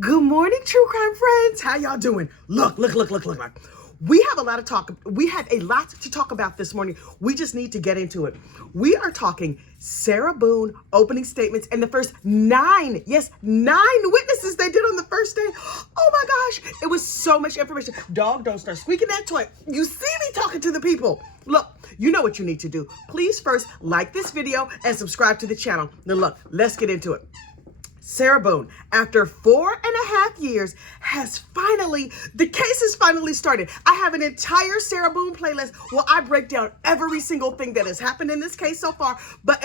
Good morning, true crime friends. How y'all doing? Look. We have a lot to talk about this morning. We just need to get into it. We are talking Sarah Boone opening statements and the first nine witnesses they did on the first day. Oh my gosh, it was so much information. Dog, don't start squeaking that toy. You see me talking to the people. Look, you know what you need to do. Please first like this video and subscribe to the channel. Now look, let's get into it. Sarah Boone, after 4.5 years, the case has finally started. I have an entire Sarah Boone playlist where I break down every single thing that has happened in this case so far.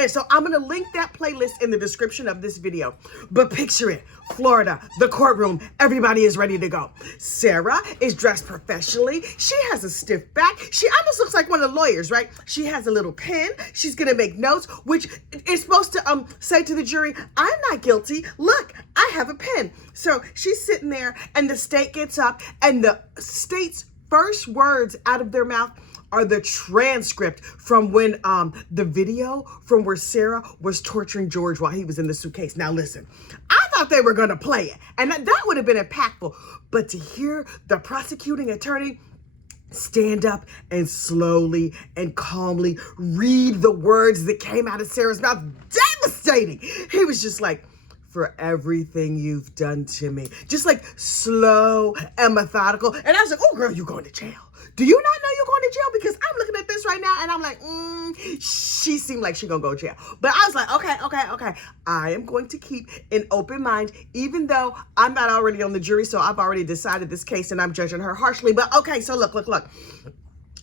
So I'm going to link that playlist in the description of this video. But picture it, Florida, the courtroom, everybody is ready to go. Sarah is dressed professionally. She has a stiff back. She almost looks like one of the lawyers, right? She has a little pen. She's going to make notes, which is supposed to say to the jury, I'm not guilty. Look, I have a pen. So she's sitting there and the state gets up and the state's first words out of their mouth are the transcript from when the video from where Sarah was torturing George while he was in the suitcase. Now listen, I thought they were going to play it and that would have been impactful. But to hear the prosecuting attorney stand up and slowly and calmly read the words that came out of Sarah's mouth, devastating. He was just like, for everything you've done to me. Just like slow and methodical. And I was like, oh girl, you're going to jail. Do you not know you're going to jail? Because I'm looking at this right now and I'm like, she seemed like she's gonna go to jail. But I was like, okay. I am going to keep an open mind, even though I'm not already on the jury, so I've already decided this case and I'm judging her harshly. But okay, so look.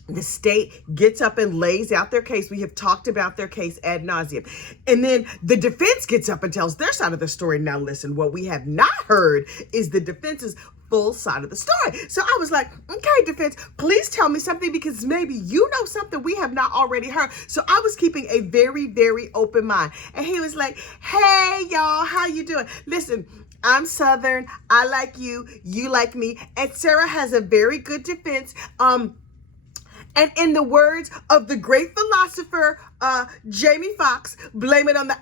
The state gets up and lays out their case. We have talked about their case ad nauseum. And then the defense gets up and tells their side of the story. Now listen, what we have not heard is the defense's full side of the story. So I was like, okay, defense, please tell me something because maybe you know something we have not already heard. So I was keeping a very, very open mind. And he was like, hey, y'all, how you doing? Listen, I'm Southern. I like you. You like me. And Sarah has a very good defense. And in the words of the great philosopher, Jamie Foxx, blame it on the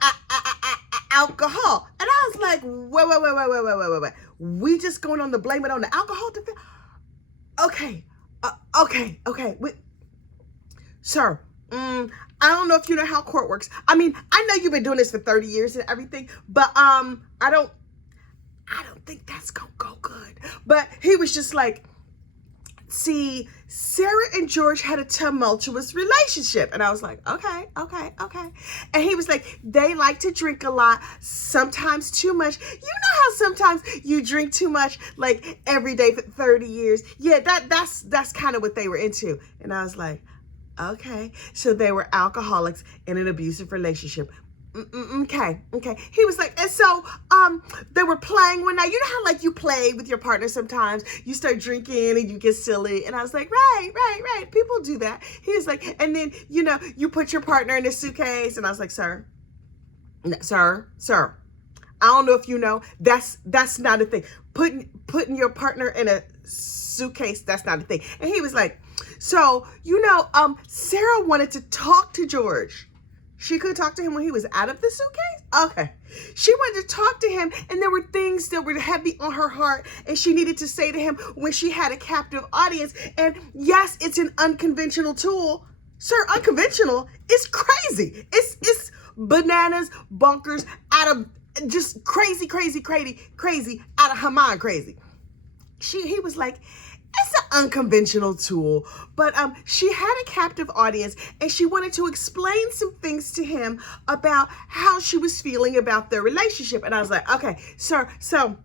alcohol. And I was like, wait. We just going on the blame it on the alcohol defense? Okay. Wait. Sir, I don't know if you know how court works. I mean, I know you've been doing this for 30 years and everything, but I don't think that's gonna go good. But he was just like, see, Sarah and George had a tumultuous relationship. And I was like, okay. And he was like, they like to drink a lot, sometimes too much. You know how sometimes you drink too much, like every day for 30 years? Yeah, that's kind of what they were into. And I was like, okay. So they were alcoholics in an abusive relationship. Okay. He was like, and so they were playing one night. You know how like you play with your partner sometimes? You start drinking and you get silly. And I was like, right. People do that. He was like, and then, you know, you put your partner in a suitcase. And I was like, sir. I don't know if you know, that's not a thing. Putting your partner in a suitcase, that's not a thing. And he was like, so, you know, Sarah wanted to talk to George. She could talk to him when he was out of the suitcase? Okay. She wanted to talk to him, and there were things that were heavy on her heart, and she needed to say to him when she had a captive audience. And yes, it's an unconventional tool. Sir, unconventional is crazy. It's bananas, bonkers, out of just crazy, out of her mind crazy. He was like, it's an unconventional tool, but she had a captive audience and she wanted to explain some things to him about how she was feeling about their relationship. And I was like, okay, sir, so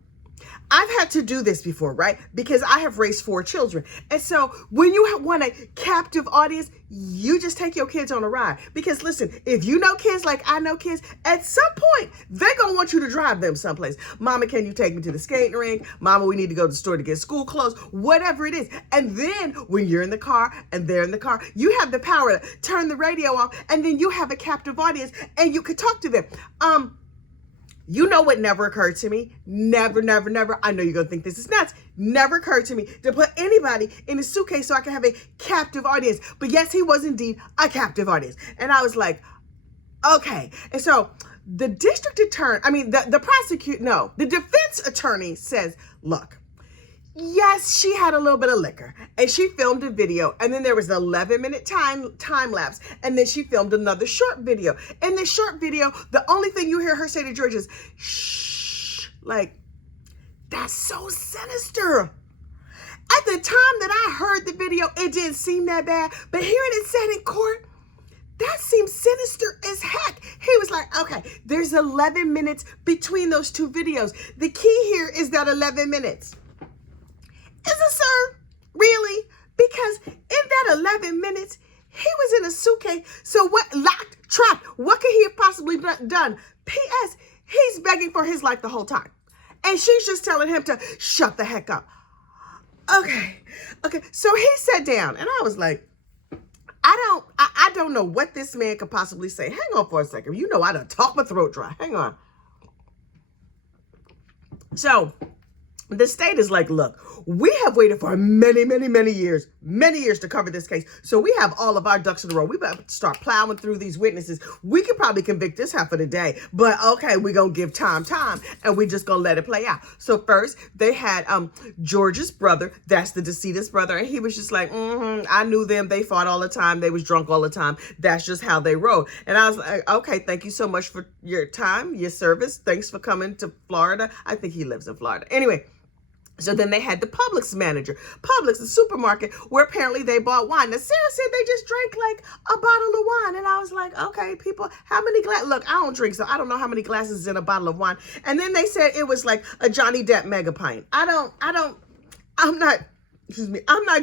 I've had to do this before, right? Because I have raised 4 children. And so when you want a captive audience, you just take your kids on a ride. Because listen, if you know kids like I know kids, at some point, they're going to want you to drive them someplace. Mama, can you take me to the skating rink? Mama, we need to go to the store to get school clothes, whatever it is. And then when you're in the car and they're in the car, you have the power to turn the radio off and then you have a captive audience and you could talk to them. You know what never occurred to me? Never. I know you're going to think this is nuts. Never occurred to me to put anybody in a suitcase so I can have a captive audience. But yes, he was indeed a captive audience. And I was like, okay. And so The district attorney, the defense attorney says, look, yes, she had a little bit of liquor and she filmed a video, and then there was an 11-minute time lapse, and then she filmed another short video. In this short video, the only thing you hear her say to George is, shh, like, that's so sinister. At the time that I heard the video, it didn't seem that bad, but hearing it said in court, that seems sinister as heck. He was like, okay, there's 11 minutes between those two videos. The key here is that 11 minutes. Is it, sir? Really? Because in that 11 minutes, he was in a suitcase. So what, locked, trapped, what could he have possibly done? P.S., he's begging for his life the whole time. And she's just telling him to shut the heck up. Okay. So he sat down, and I was like, I don't know what this man could possibly say. Hang on for a second. You know I done talked my throat dry. Hang on. So the state is like, look, we have waited for many years to cover this case. So we have all of our ducks in a row. We better start plowing through these witnesses. We could probably convict this half of the day, but okay, we're going to give time, and we just going to let it play out. So first they had George's brother. That's the decedent's brother. And he was just like, I knew them. They fought all the time. They was drunk all the time. That's just how they rode. And I was like, okay, thank you so much for your time, your service. Thanks for coming to Florida. I think he lives in Florida. Anyway. So then they had the Publix manager. Publix, the supermarket, where apparently they bought wine. Now, Sarah said they just drank like a bottle of wine. And I was like, okay, people, how many glasses? Look, I don't drink, so I don't know how many glasses is in a bottle of wine. And then they said it was like a Johnny Depp mega pint. I'm not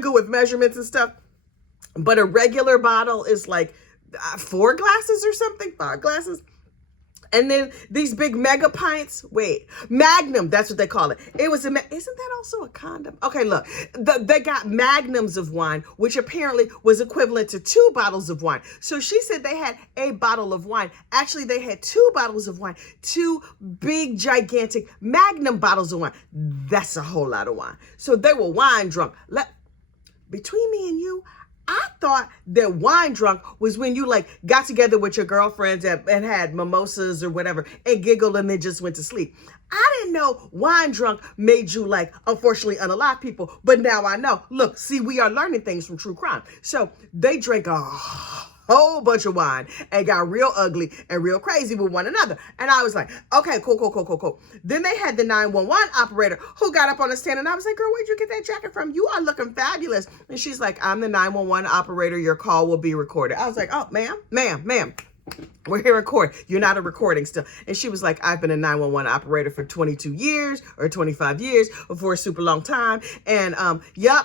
good with measurements and stuff. But a regular bottle is like 4 glasses or something, 5 glasses. And then these big mega pints, Magnum, that's what they call it. Isn't that also a condom? Okay, look, they got magnums of wine, which apparently was equivalent to 2 bottles of wine. So she said they had a bottle of wine. Actually, they had 2 bottles of wine, 2 big, gigantic magnum bottles of wine. That's a whole lot of wine. So they were wine drunk. Between me and you, I thought that wine drunk was when you like got together with your girlfriends and had mimosas or whatever and giggled and then just went to sleep. I didn't know wine drunk made you like, unfortunately, unalive people. But now I know. Look, see, we are learning things from true crime. So they drank a whole bunch of wine and got real ugly and real crazy with one another. And I was like, okay, cool. Then they had the 911 operator who got up on the stand, and I was like, girl, where'd you get that jacket from? You are looking fabulous. And she's like, I'm the 911 operator. Your call will be recorded. I was like, oh, ma'am. We're here in court. You're not a recording still. And she was like, I've been a 911 operator for 22 years or 25 years for a super long time. And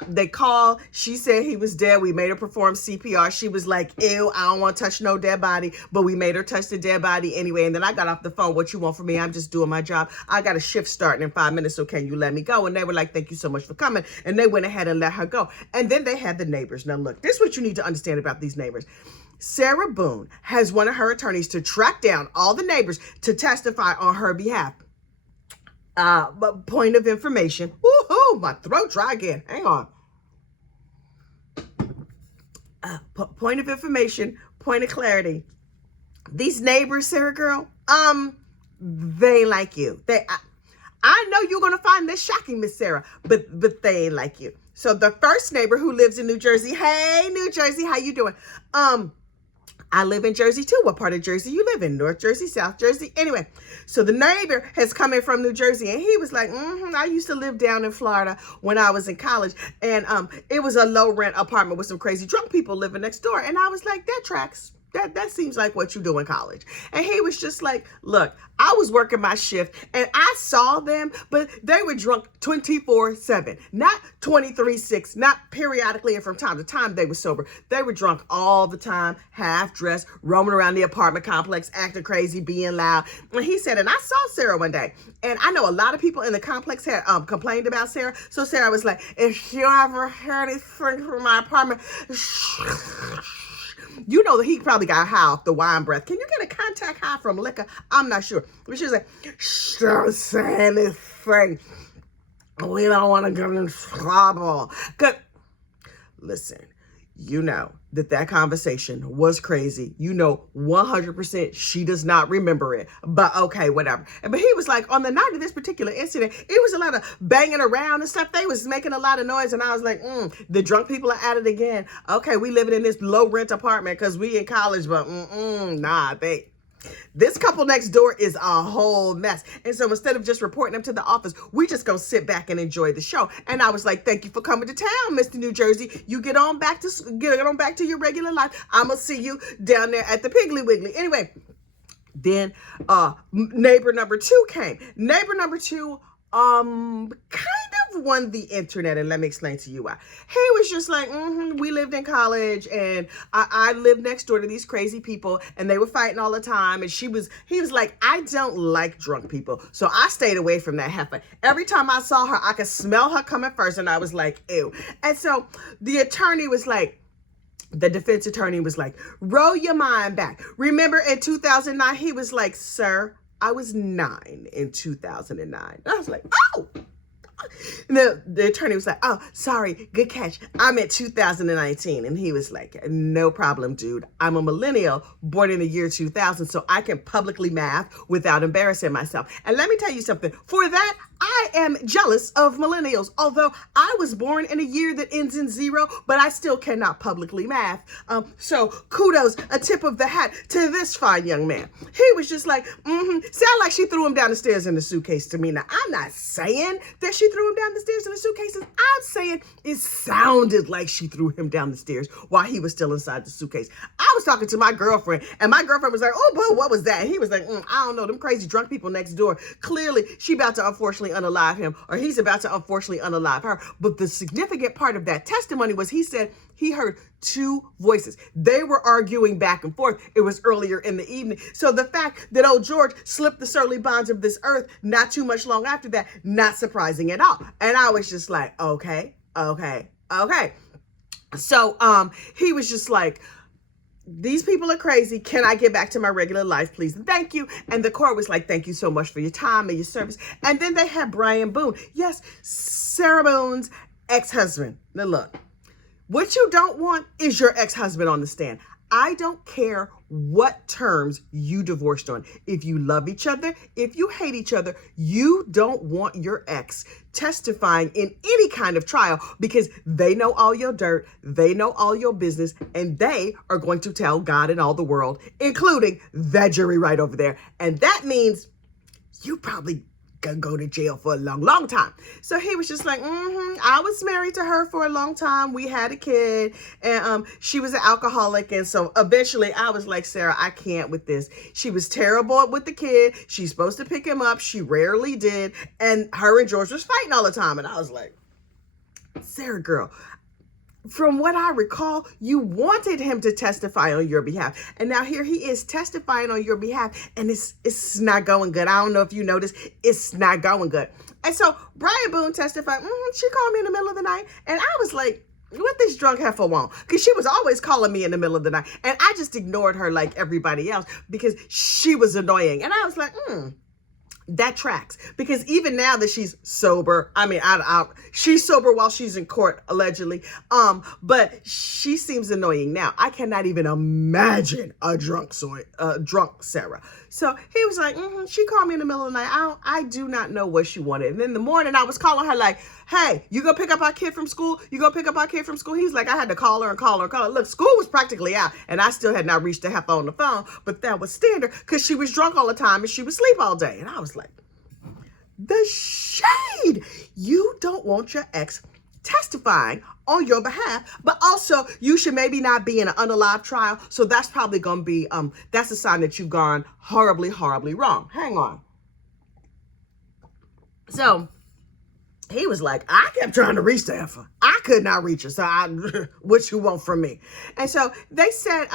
they called. She said he was dead. We made her perform CPR. She was like, ew, I don't want to touch no dead body. But we made her touch the dead body anyway. And then I got off the phone. What you want from me? I'm just doing my job. I got a shift starting in 5 minutes. So can you let me go? And they were like, thank you so much for coming. And they went ahead and let her go. And then they had the neighbors. Now, look, this is what you need to understand about these neighbors. Sarah Boone has one of her attorneys to track down all the neighbors to testify on her behalf. But point of information. Woohoo! My throat dry again. Hang on. Point of information. Point of clarity. These neighbors, Sarah girl, they like you. I know you're gonna find this shocking, Miss Sarah, but they ain't like you. So the first neighbor who lives in New Jersey. Hey, New Jersey, how you doing? I live in Jersey too. What part of Jersey you live in? North Jersey, South Jersey? Anyway, so the neighbor has come in from New Jersey, and he was like, I used to live down in Florida when I was in college, and it was a low rent apartment with some crazy drunk people living next door. And I was like, that tracks. That seems like what you do in college. And he was just like, look, I was working my shift and I saw them, but they were drunk 24/7, not 23/6, not periodically and from time to time they were sober. They were drunk all the time, half dressed, roaming around the apartment complex, acting crazy, being loud. And he said, and I saw Sarah one day, and I know a lot of people in the complex had complained about Sarah. So Sarah was like, if you ever hear anything from my apartment, you know that he probably got high off the wine breath. Can you get a contact high from liquor? I'm not sure. But she was like, don't say anything. We don't want to get in trouble. Listen, you know that conversation was crazy. You know, 100% she does not remember it, but okay, whatever. But he was like, on the night of this particular incident, it was a lot of banging around and stuff. They was making a lot of noise. And I was like, the drunk people are at it again. Okay, we living in this low rent apartment because we in college, but nah, this couple next door is a whole mess. And so instead of just reporting them to the office, we just go sit back and enjoy the show. And I was like, thank you for coming to town, Mr. New Jersey. You get on back to your regular life. I'm going to see you down there at the Piggly Wiggly. Anyway, then neighbor number 2 came. Neighbor number 2 kind of won the internet, and let me explain to you why. He was just like, we lived in college, and I lived next door to these crazy people, and they were fighting all the time. And he was like, I don't like drunk people, so I stayed away from that heifer. Every time I saw her, I could smell her coming first, and I was like, ew. And so the defense attorney was like, roll your mind back. Remember in 2009, he was like, sir, I was 9 in 2009. And I was like, oh. And the attorney was like, oh, sorry, good catch. I'm at 2019. And he was like, no problem, dude. I'm a millennial born in the year 2000, so I can publicly math without embarrassing myself. And let me tell you something. For that, I am jealous of millennials, although I was born in a year that ends in 0, but I still cannot publicly math. So kudos, a tip of the hat to this fine young man. He was just like, sound like she threw him down the stairs in the suitcase to me. Now, I'm not saying that she threw him down the stairs in the suitcases. I'm saying it sounded like she threw him down the stairs while he was still inside the suitcase. I was talking to my girlfriend, and my girlfriend was like, oh, boy, what was that? And he was like, I don't know, them crazy drunk people next door. Clearly, she about to unfortunately unalive him, or he's about to unfortunately unalive her. But the significant part of that testimony was he said he heard 2 voices. They were arguing back and forth. It was earlier in the evening. So the fact that old George slipped the surly bonds of this earth not too much long after that, not surprising at all. And I was just like, okay. So he was just like, these people are crazy. Can I get back to my regular life, please? And thank you. And the court was like, thank you so much for your time and your service. And then they had Brian Boone. Yes, Sarah Boone's ex-husband. Now look, what you don't want is your ex-husband on the stand. I don't care what terms you divorced on. If you love each other, if you hate each other, you don't want your ex testifying in any kind of trial because they know all your dirt, they know all your business, and they are going to tell God and all the world, including that jury right over there. And that means you probably gonna go to jail for a long, long time. So he was just like, I was married to her for a long time. We had a kid, and she was an alcoholic. And so eventually I was like, Sarah, I can't with this. She was terrible with the kid. She's supposed to pick him up. She rarely did. And her and George was fighting all the time. And I was like, Sarah, girl, from what I recall, you wanted him to testify on your behalf. And now here he is testifying on your behalf, and it's not going good. I don't know if you noticed, it's not going good. And so Brian Boone testified, she called me in the middle of the night, and I was like, what this drunk heifer want? Because she was always calling me in the middle of the night, and I just ignored her like everybody else because she was annoying. And I was like, that tracks, because even now that she's sober, I mean, she's sober while she's in court, allegedly. But she seems annoying now. I cannot even imagine a drunk Sarah. So he was like, she called me in the middle of the night. I do not know what she wanted. And in the morning, I was calling her like, hey, you gonna pick up our kid from school? You gonna pick up our kid from school? He's like, I had to call her and call her and call her. Look, school was practically out, and I still had not reached the heifer on the phone, but that was standard because she was drunk all the time and she would sleep all day. And I was like, the shade. You don't want your ex testifying on your behalf, but also you should maybe not be in an unalive trial. So that's probably going to be, that's a sign that you've gone horribly, horribly wrong. Hang on. So he was like, I kept trying to reach the heifer. I could not reach her. So what you want from me? And so they said,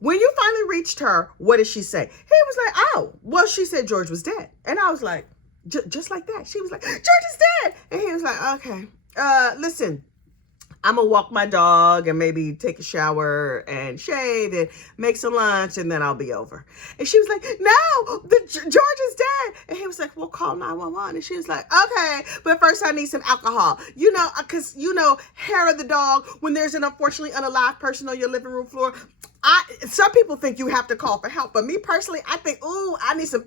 when you finally reached her, what did she say? He was like, oh, well, she said George was dead. And I was like, just like that. She was like, George is dead. And he was like, okay, listen, I'm gonna walk my dog and maybe take a shower and shave and make some lunch and then I'll be over. And she was like, no, George is dead. And he was like, well, call 911. And she was like, okay, but first I need some alcohol. You know, because, you know, hair of the dog, when there's an unfortunately unalive person on your living room floor, some people think you have to call for help, but me personally, I think, ooh, I need some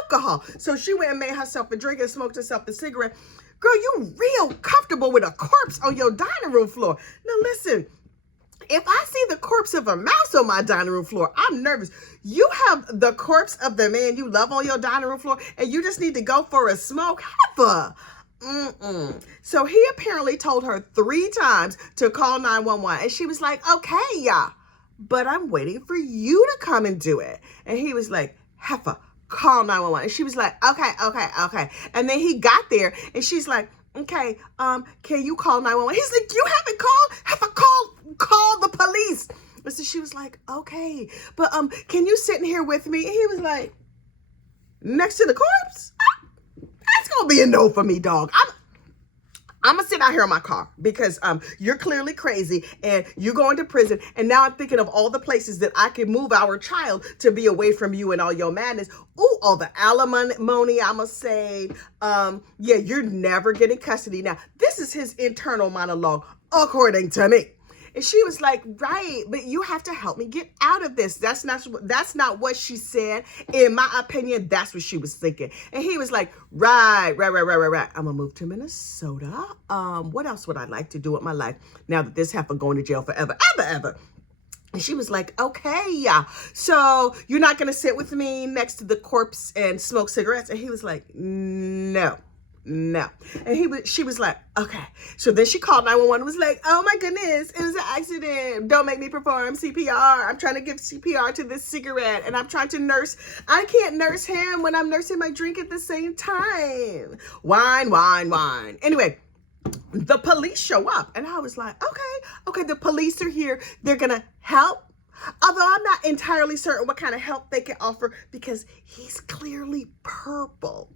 alcohol. So she went and made herself a drink and smoked herself a cigarette. Girl, you real comfortable with a corpse on your dining room floor. Now listen, if I see the corpse of a mouse on my dining room floor, I'm nervous. You have the corpse of the man you love on your dining room floor, and you just need to go for a smoke? Heifer. So he apparently told her 3 times to call 911, and she was like, okay, yeah, but I'm waiting for you to come and do it. And he was like, heifer, call 911. And she was like, okay. And then he got there and she's like, okay, can you call 911? He's like, you haven't called? Have I call the police? And so she was like, okay, but can you sit in here with me? And he was like, next to the corpse? That's gonna be a no for me, dog. I'm gonna sit out here in my car because you're clearly crazy and you're going to prison. And now I'm thinking of all the places that I could move our child to be away from you and all your madness. Ooh, all the alimony I'ma say. Yeah, you're never getting custody. Now, this is his internal monologue, according to me. And she was like, right, but you have to help me get out of this. That's not what she said. In my opinion, that's what she was thinking. And he was like, right. I'm gonna move to Minnesota. What else would I like to do with my life now that this heifer going to jail forever, ever? And she was like, okay, yeah. So you're not gonna sit with me next to the corpse and smoke cigarettes? And he was like, no. And she was like, okay. So then she called 911 and was like, oh my goodness, it was an accident. Don't make me perform CPR. I'm trying to give CPR to this cigarette and I'm trying to nurse. I can't nurse him when I'm nursing my drink at the same time. Wine. Anyway, the police show up and I was like, okay, the police are here. They're gonna help. Although I'm not entirely certain what kind of help they can offer because he's clearly purple.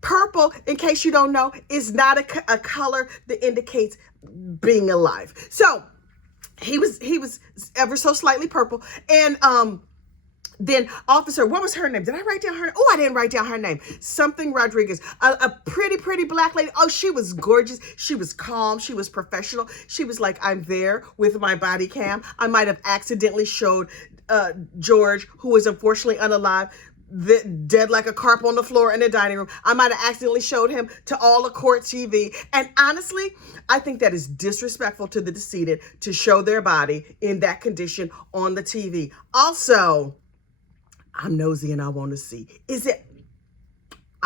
Purple, in case you don't know, is not a color that indicates being alive. So he was ever so slightly purple. And then officer, what was her name? Did I write down her name? Oh, I didn't write down her name. Something Rodriguez. A pretty black lady. Oh, she was gorgeous. She was calm. She was professional. She was like, I'm there with my body cam. I might have accidentally showed George, who was unfortunately unalive, dead like a carp on the floor in the dining room. I might have accidentally showed him to all the court TV. And honestly, I think that is disrespectful to the decedent to show their body in that condition on the TV. Also, I'm nosy and I want to see.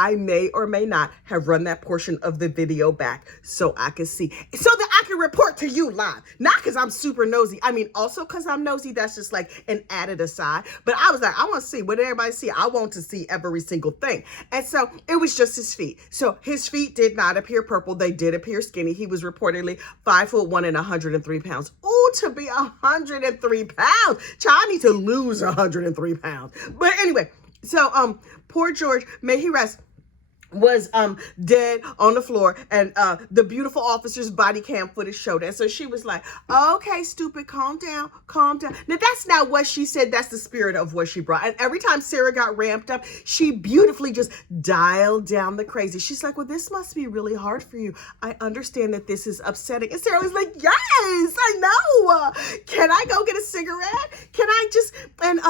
I may or may not have run that portion of the video back so I can see, so that I can report to you live. Not because I'm super nosy. I mean, also because I'm nosy, that's just like an added aside. But I was like, I want to see what everybody see. I want to see every single thing. And so it was just his feet. So his feet did not appear purple. They did appear skinny. He was reportedly 5'1" and 103 pounds. Ooh, to be 103 pounds. Child, I need to lose 103 pounds. But anyway, so poor George, may he rest, was dead on the floor, and the beautiful officer's body cam footage showed it. And so she was like, okay, stupid, calm down. Now that's not what she said. That's the spirit of what she brought. And every time Sarah got ramped up, she beautifully just dialed down the crazy. She's like, well, this must be really hard for you. I understand that this is upsetting. And Sarah was like, yes, I know. Can I go get a cigarette? Can I just, and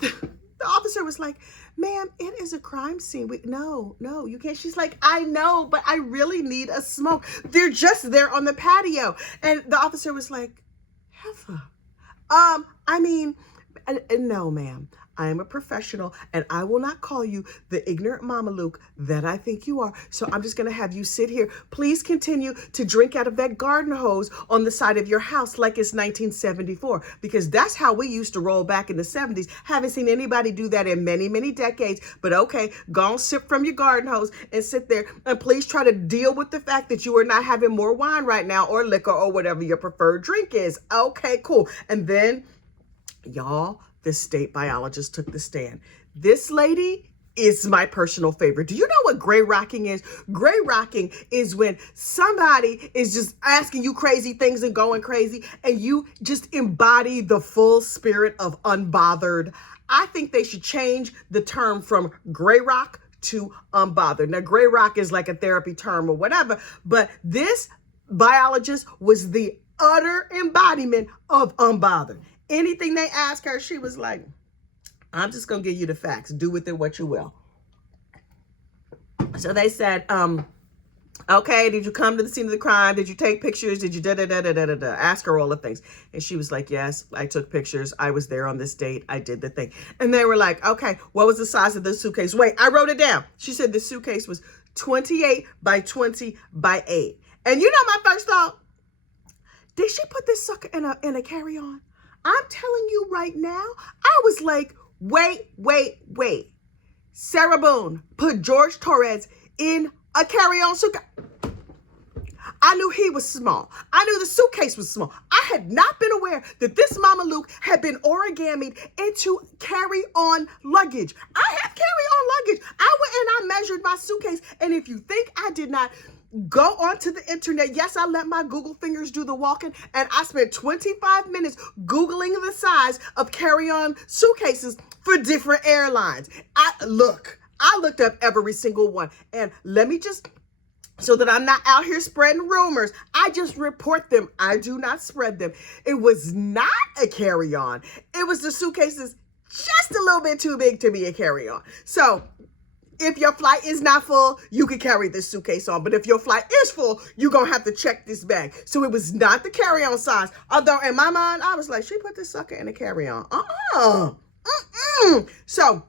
the officer was like, ma'am, it is a crime scene. No, you can't. She's like, I know, but I really need a smoke. They're just there on the patio. And the officer was like, heifer. I mean, no, ma'am. I am a professional and I will not call you the ignorant mamaluke that I think you are. So I'm just going to have you sit here. Please continue to drink out of that garden hose on the side of your house like it's 1974, because that's how we used to roll back in the 70s. Haven't seen anybody do that in many, many decades. But okay, go and sip from your garden hose and sit there. And please try to deal with the fact that you are not having more wine right now or liquor or whatever your preferred drink is. Okay, cool. And then, y'all, the state biologist took the stand. This lady is my personal favorite. Do you know what gray rocking is? Gray rocking is when somebody is just asking you crazy things and going crazy, and you just embody the full spirit of unbothered. I think they should change the term from gray rock to unbothered. Now, gray rock is like a therapy term or whatever, but this biologist was the utter embodiment of unbothered. Anything they asked her, she was like, I'm just going to give you the facts. Do with it what you will. So they said, okay, did you come to the scene of the crime? Did you take pictures? Did you da-da-da-da-da-da? Ask her all the things. And she was like, yes, I took pictures. I was there on this date. I did the thing. And they were like, okay, what was the size of the suitcase? Wait, I wrote it down. She said the suitcase was 28 by 20 by 8. And you know my first thought? Did she put this sucker in a carry-on? I'm telling you right now, I was like, wait. Sarah Boone put George Torres in a carry-on suitcase. I knew he was small. I knew the suitcase was small. I had not been aware that this Mama Luke had been origamied into carry-on luggage. I have carry-on luggage. I went and I measured my suitcase. And if you think I did not go onto the internet, yes, I let my Google fingers do the walking, and I spent 25 minutes Googling the size of carry-on suitcases for different airlines. I looked up every single one. And let me just, so that I'm not out here spreading rumors, I just report them. I do not spread them. It was not a carry-on. It was the suitcases just a little bit too big to be a carry-on. So if your flight is not full, you can carry this suitcase on. But if your flight is full, you're going to have to check this bag. So it was not the carry-on size. Although in my mind, I was like, she put this sucker in a carry-on. So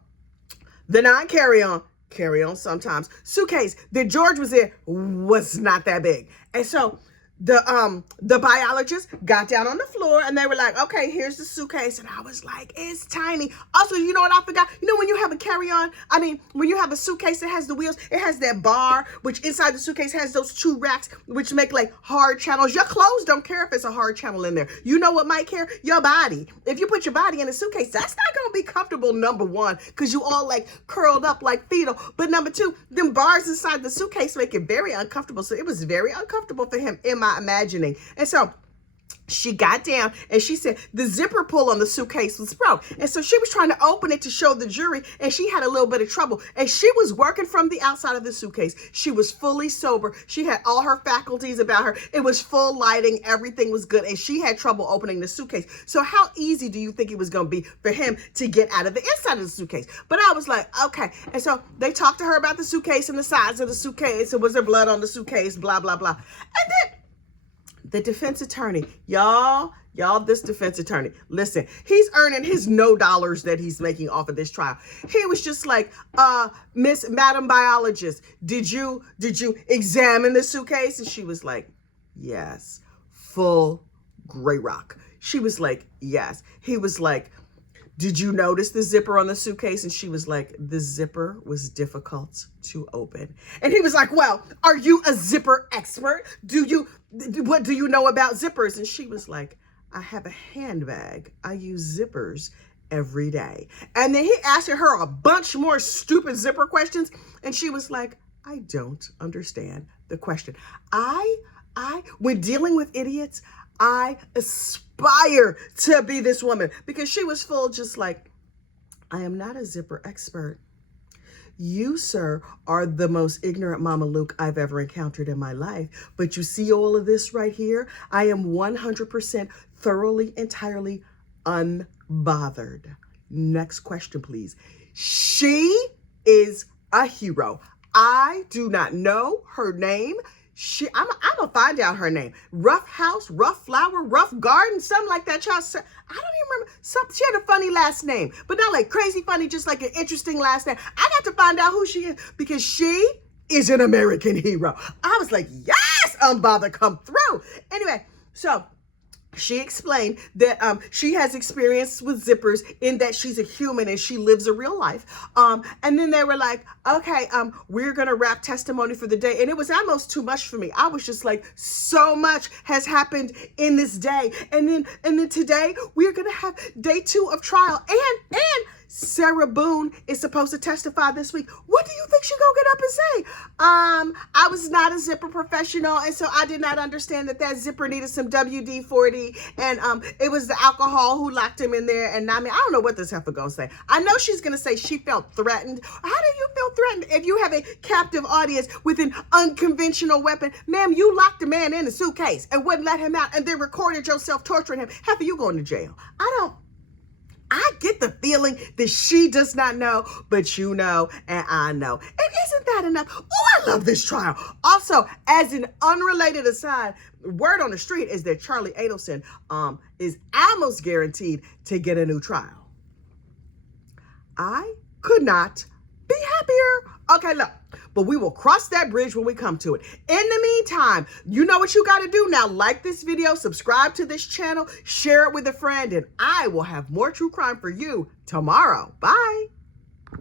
the carry-on sometimes, suitcase that George was in was not that big. And so the biologist got down on the floor and they were like, okay, here's the suitcase. And I was like, it's tiny. Also, you know what I forgot? You know, when you have a carry-on, when you have a suitcase that has the wheels, it has that bar, which inside the suitcase has those two racks, which make like hard channels. Your clothes don't care if it's a hard channel in there. You know what might care? Your body. If you put your body in a suitcase, that's not going to be comfortable, number one, because you all like curled up like fetal. But number two, them bars inside the suitcase make it very uncomfortable. So it was very uncomfortable for him in my imagining. And so she got down and she said the zipper pull on the suitcase was broke. And so she was trying to open it to show the jury, and she had a little bit of trouble. And she was working from the outside of the suitcase. She was fully sober. She had all her faculties about her. It was full lighting. Everything was good. And she had trouble opening the suitcase. So how easy do you think it was going to be for him to get out of the inside of the suitcase? But I was like, okay. And so they talked to her about the suitcase and the size of the suitcase. And was there blood on the suitcase? Blah, blah, blah. And then the defense attorney, y'all, this defense attorney, listen, he's earning his no dollars that he's making off of this trial. He was just like, Madam Biologist, did you examine the suitcase? And she was like, yes, full gray rock. She was like, yes. He was like, did you notice the zipper on the suitcase? And she was like, the zipper was difficult to open. And he was like, well, are you a zipper expert? What do you know about zippers? And she was like, I have a handbag. I use zippers every day. And then he asked her a bunch more stupid zipper questions. And she was like, I don't understand the question. When dealing with idiots, I aspire to be this woman, because she was full just like, I am not a zipper expert. You, sir, are the most ignorant Mama Luke I've ever encountered in my life. But you see all of this right here? I am 100% thoroughly, entirely unbothered. Next question, please. She is a hero. I do not know her name. I'm gonna find out her name. Rough House, Rough Flower, Rough Garden, something like that. Y'all, I don't even remember. She had a funny last name, but not like crazy funny, just like an interesting last name. I got to find out who she is, because she is an American hero. I was like, yes, unbothered, come through. Anyway, so she explained that she has experience with zippers in that she's a human and she lives a real life. And then they were like, okay, we're going to wrap testimony for the day. And it was almost too much for me. I was just like, so much has happened in this day. And then today we're going to have day 2 of trial. And Sarah Boone is supposed to testify this week. What do you think she gonna get up and say? I was not a zipper professional, and so I did not understand that zipper needed some WD-40, and it was the alcohol who locked him in there. And I mean, I don't know what this heifer gonna say. I know she's gonna say she felt threatened. How do you feel threatened if you have a captive audience with an unconventional weapon? Ma'am, you locked a man in a suitcase and wouldn't let him out, and then recorded yourself torturing him. Heifer, you going to jail. I get the feeling that she does not know, but you know, and I know. And isn't that enough? Oh, I love this trial. Also, as an unrelated aside, word on the street is that Charlie Adelson is almost guaranteed to get a new trial. I could not be happier. Okay, look, but we will cross that bridge when we come to it. In the meantime, you know what you got to do now. Like this video, subscribe to this channel, share it with a friend, and I will have more true crime for you tomorrow. Bye.